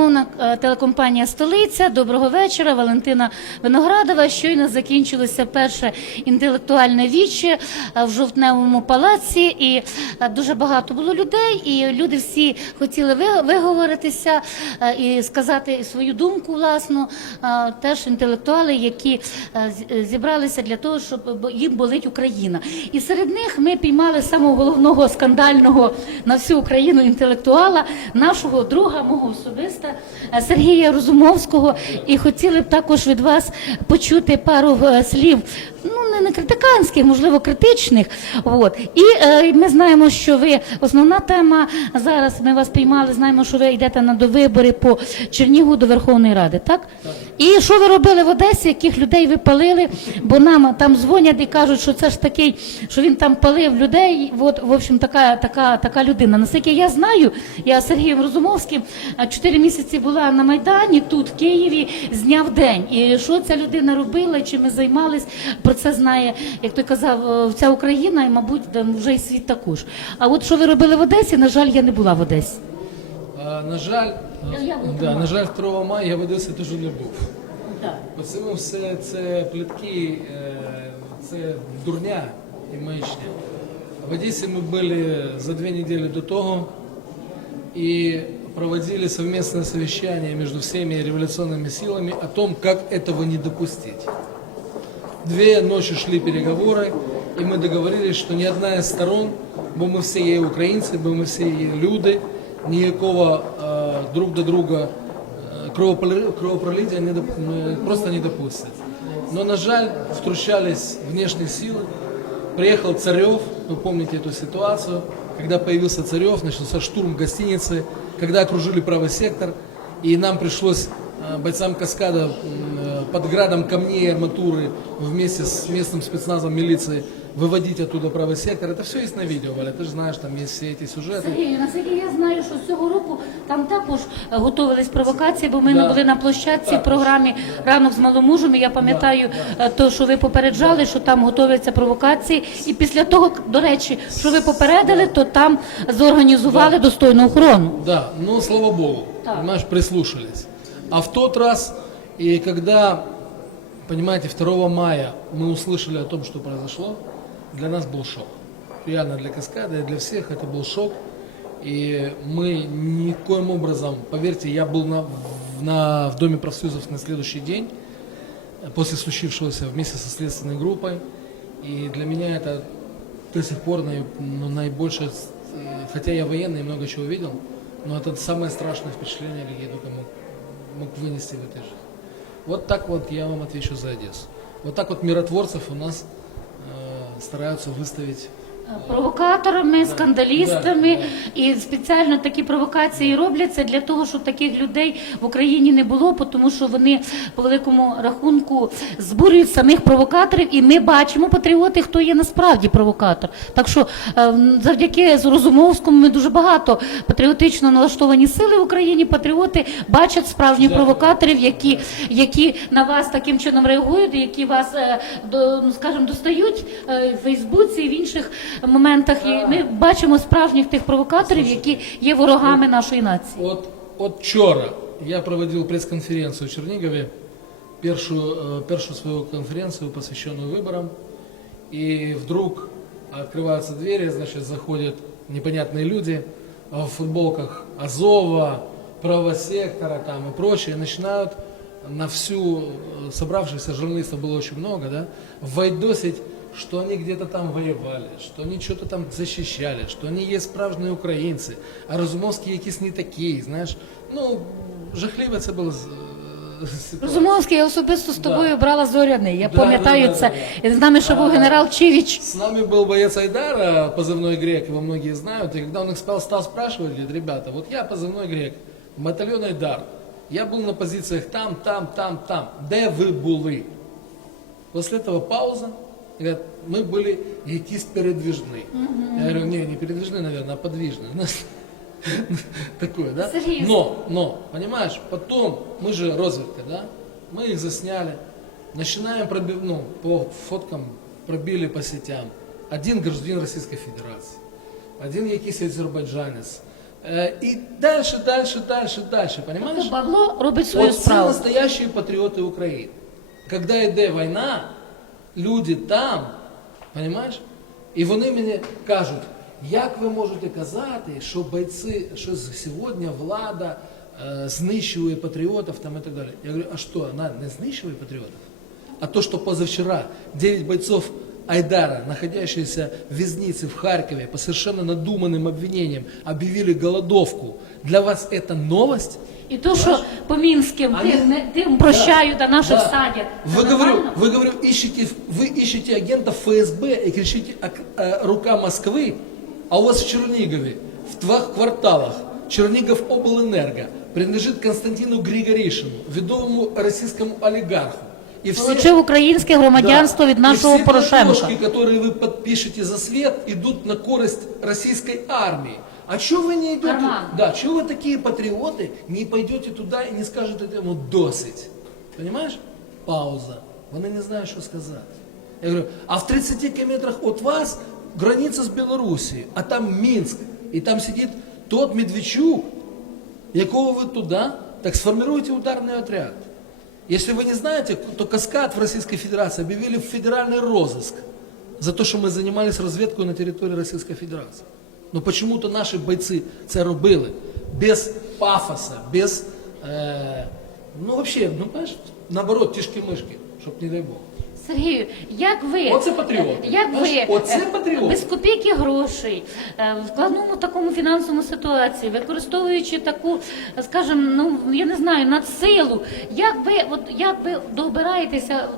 Е, Телекомпанія Столиця. Доброго вечора. Валентина Виноградова. Щойно закінчилося перше інтелектуальне віче е, в жовтневому палаці, і е, дуже багато було людей. І люди всі хотіли виговоритися і сказати свою думку власну. Теж інтелектуали, які зібралися для того, щоб їм болить Україна. І серед них ми піймали самого головного скандального на всю Україну інтелектуала, нашого друга, мого особиста е, Сергія Розумовського. І хотіли б також від вас почути пару е, слів. Ну, не, не критиканських, можливо, критичних. От. І е, ми знаємо, що ви основна тема зараз. Ми вас піймали. Знаємо, що ви йдете на довибори по Чернігу до Верховної Ради, так? І що ви робили в Одесі, яких людей ви палили? Бо нам там дзвонять і кажуть, що це ж такий, що він там палив людей. От, в общем, така, така, така людина. Наскільки я знаю, я Сергієм Розумовським а, чотири місяці була на Майдані тут, в Києві, з дня в день. І що ця людина робила, чим ми займались, про це знає, як той казав, е, вся Україна, і, мабуть, вже і світ також. А от що ви робили в Одесі, на жаль, я не була в Одесі. А, на жаль, Я да, на жаль, 2 мая я в Одесі теж не був. Так. Оцим все це плітки, е, це дурня і маячня. В Одесі ми були за дві недели до того и проводили совместное совещание между всеми революционными силами о том, как этого не допустить. Две ночи шли переговоры, и мы договорились, что ни одна из сторон, бо мы все є українці, бо ми всі є люди, ніякого е, друг до друга е, кровопроли- кровопролития не доп- ну, просто не допустят. Но, на жаль, втручались внешние силы. Приехал Царев, вы помните эту ситуацию, когда появился Царев, начался штурм гостиницы, когда окружили правый сектор, и нам пришлось э, бойцам Каскада м, э, под градом камней и арматуры вместе с местным спецназом милиции выводить оттуда правый сектор. Это все есть на видео, Валя, ты же знаешь, там есть все эти сюжеты. Сергій, наскільки я знаю, що цього року там також е, готувались провокації, бо ми Да. були на площадці в Також. програмі Ранок з маломужем. І я пам'ятаю е, то, що ви попереджали, що там готуються провокації. І після того, до речі, що ви попередили, то там зорганізували достойну охорону. Да, ну слава богу, Так. понимаешь, прислушались. А в тот раз, и когда, понимаете, 2 мая мы услышали о том, что произошло, для нас был шок. Реально для Каскада и для всех это был шок. И мы никоим образом, поверьте, я был на, на, в Доме профсоюзов на следующий день, э, после случившегося вместе со следственной группой. И для меня это до сих пор наи- ну, наибольшее, э, хотя я военный и много чего видел, но это самое страшное впечатление, какие я только мог, мог вынести в этой жизни. Вот так вот я вам отвечу за Одессу. Вот так вот миротворцев у нас стараются выставить Провокаторами, скандалістами і спеціально такі провокації робляться для того, щоб таких людей в Україні не було, тому що вони по великому рахунку збурюють самих провокаторів, і ми бачимо патріоти, хто є насправді провокатор. Так що е, завдяки Розумовському ми дуже багато патріотично налаштовані сили в Україні. Патріоти бачать справжніх провокаторів, які, які на вас таким чином реагують, які вас е, до ну скажімо, достають е, в Фейсбуці і в інших моментах. І ми бачимо справжніх тих провокаторів, які є ворогами нашої нації. От, от вчора я проводил пресс-конференцию в Чернигове, першую, э, першую свою конференцию, посвященную выборам, и вдруг открываются двери, значит, заходят непонятные люди в футболках Азова, правого сектора там и прочее, и начинают на всю э, собравшихся журналистов было очень много, да, вайдосить, что они где-то там воевали, что они что-то там защищали, что они есть справжні українці, а Розумовський якісь не такі, знаєш. Ну, жахливо це було з- е, ситуація. Розумовський, я особисто з Да. тобою брала зоряний. Я Да, пам'ятаю да, да, це. да, І з нами ще був А, генерал Чивіч. С нами был боец Айдара, позывной Грек, его многие знают, и когда он их стал, стал спрашивать, говорит, ребята, вот я позывной Грек, батальон Айдар, я был на позициях там, там, там, там, де ви були? После этого пауза, говорят, мы были якісь передвижны. Я говорю, не, не передвижны, наверное, а подвижны. Такое, да? Сергей, Но, но, понимаешь, потом, мы же разведка, да? Мы их засняли, начинаем пробив, ну, по фоткам пробили по сетям. Один гражданин Российской Федерации, один якийсь азербайджанец, Э, И дальше, дальше, дальше, дальше, понимаешь? Тобто Бабло робить свою От це справу. настоящі патріоти України. Коли йде війна, Люди там, понимаєш? І вони мені кажуть, як ви можете казати, що бойці, що сьогодні влада е, знищує патріотів там і так далі. Я говорю, а що, вона не знищує патріотів? А то, що позавчера 9 бойцов Айдара, находящиеся в вязнице в Харькове по совершенно надуманным обвинениям, объявили голодовку, для вас это новость? І то, що по мінським Они- тим, не- тим прощають, а наших Да. садять. Вы говорю, вы говорю, ищете, вы ищете агентов ФСБ и кричите «Ак- э, рука Москвы, а у вас в Чернигове, в двух кварталах, Чернигов облэнерго принадлежит Константину Григоришину, ведомому российскому олигарху. И все- Получив українське громадянство Да. від нашого и все Порошенка. платежки, которые вы подпишете за свет, идут на користь российской армии. А что вы не идете? Карман. Да, что вы такие патриоты, не пойдете туда и не скажете этому досыть? Понимаешь? Пауза. Вони не знають, що сказати. Я говорю, а в 30 километрах от вас граница с Белоруссией, а там Минск, и там сидит тот Медведчук, якого вы туда, так сформируйте ударный отряд. Если вы не знаете, то Каскад в Российской Федерации объявили в федеральный розыск за то, что мы занимались разведкой на территории Российской Федерации. Но почему-то наши бойцы це робили без пафоса, без, э, ну вообще, ну понимаешь, наоборот, тишки-мышки, чтоб не дай бог. Сергію, як ви, Оце патріоти. як ви оце е, патріоти. без копійки грошей, е, в складному такому фінансовому ситуації, використовуючи таку, скажімо, ну я не знаю, надсилу, як ви, от як ви добираєтеся?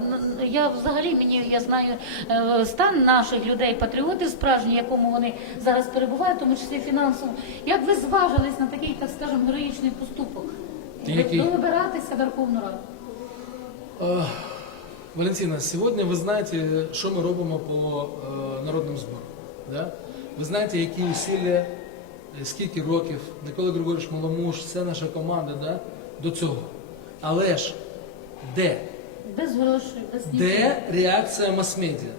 Я взагалі мені я знаю е, стан наших людей, патріотів справжніх, якому вони зараз перебувають, в тому числі фінансово. Як ви зважились на такий, так скажемо, героїчний поступок? Який? Вибиратися в Верховну Раду? Э, Валентина, сегодня ви знаєте, що ми робимо по е, народним зборам. Да? Ви знаєте, які усилля, е, скільки років, Микола Григорович Маломуш, вся наша команда да, до цього. Але ж де? Без грошей, без. Де реакція мас-медіа?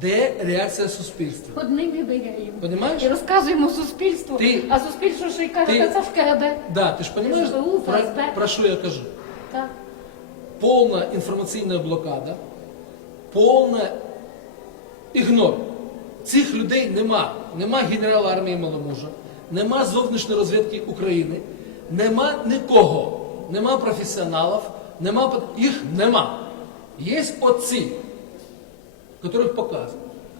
Де реакція суспільства? Одним і бігаємо. Понимаєш? І розказуємо суспільству, Ти- а суспільство ще й каже, ти- та це в КГБ. Да, ти ж розумієш, СБУ, про, ФСБ. про що я кажу? Так. Повна інформаційна блокада, повна ігнор. Цих людей нема. Нема генерала армії Маломужа, нема зовнішньої розвідки України, нема нікого, нема професіоналів, нема їх нема. Є отці, яких показують,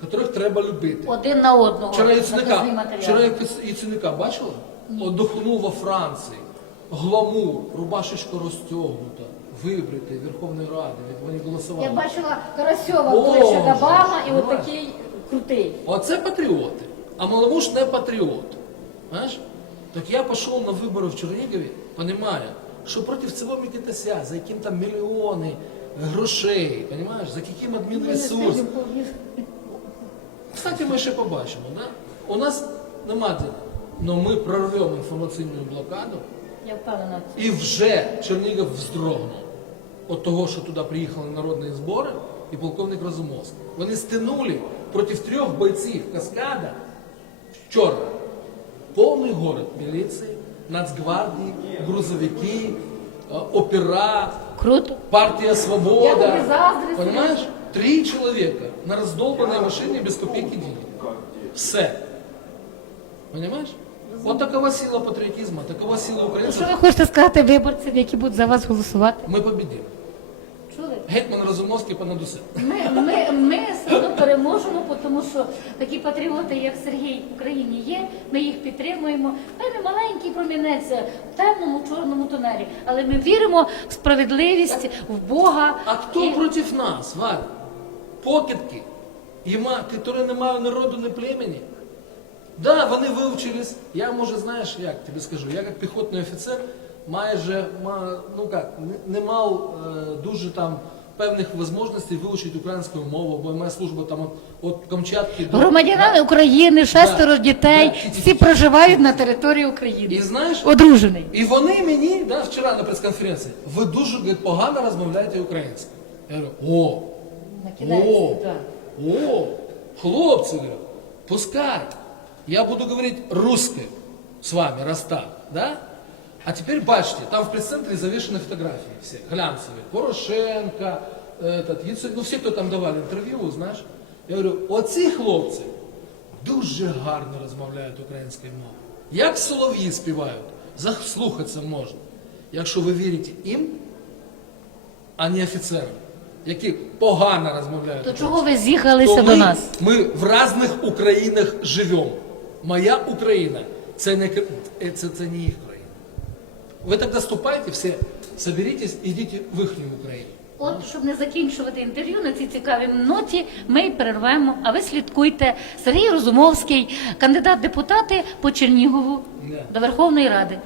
яких треба любити. Один на одного. Вчора Яценюка, вчора Яц- Яценюка бачила? Отдохнув во Франції. Гламур, рубашечка розтягнута, вибритий Верховної Ради, вони голосували. Я бачила Карасьова, Дольче Габбана і от такий крутий. Оце патріоти. А Маломуш не патріот. Знаєш? Так я пішов на вибори в Чернігові, понимаю, що проти цього Микитася, за яким там мільйони грошей, понимаєш, за яким адмінресурс. Кстати, ми ще побачимо, да? У нас нема де. Но ми прорвемо інформаційну блокаду, Я впевнена. і вже Чернігів вздрогнув от того, що туди приїхали народні збори і полковник Розумовський. Вони стянули проти трьох бойців Каскада вчора повний город міліції, Нацгвардії, грузовики, е, опера, Круто. партия Я Свобода. Понимаешь? Три человека на раздолбанной машине без копейки денег. Все. Понимаешь? Вот такова сила патриотизма, такова сила Що ви хочете сказати виборцям, які будуть за вас голосувати? Ми побідимо. Чули? Гетьман Розумовський понад усе. Ми, ми, ми все одно переможемо, тому що такі патріоти, як Сергій в Україні є, ми їх підтримуємо. Не маленький промінець в темному чорному тунелі, але ми віримо в справедливість, в Бога. А хто І- проти нас, Валя? Покидки, Єма, які не мають народу, не племені. Да, вони вивчились. Я, може, знаєш, як тобі скажу, я як піхотний офіцер майже ну як, не, мав е, дуже там певних можливостей вивчити українську мову, бо моя служба там от, от Камчатки до Громадянами України, шестеро Да. дітей, Да. всі проживають на території України. І знаєш, Одружений. І вони мені да, вчора на прес-конференції, ви дуже говорить, погано розмовляєте українською. Я говорю, о, Накидається, о, так. о, хлопці, пускай Я буду говорить русским. с вами, Росстат, да? А теперь бачите, там в пресс-центре завешены фотографии все, глянцевые. Порошенко, этот, Яцек, ну всі, хто там давали інтерв'ю, знаєш. Я говорю, оці хлопці дуже гарно розмовляють українською мовою. Як солов'ї співають, заслухатися можна. Якщо ви вірите їм, а не офіцерам, які погано розмовляють. То українською. чого ви з'їхалися То до ми, нас? Ми в різних Українах живемо. Моя Україна це не, е, це, це не їх країна. Ви так ступайте все, соберітесь, ідіть в їхню Україну. От, щоб не закінчувати інтерв'ю на цій цікавій ноті, ми й перервемо. А ви слідкуйте. Сергій Розумовський, кандидат депутати по Чернігову yeah. до Верховної Ради.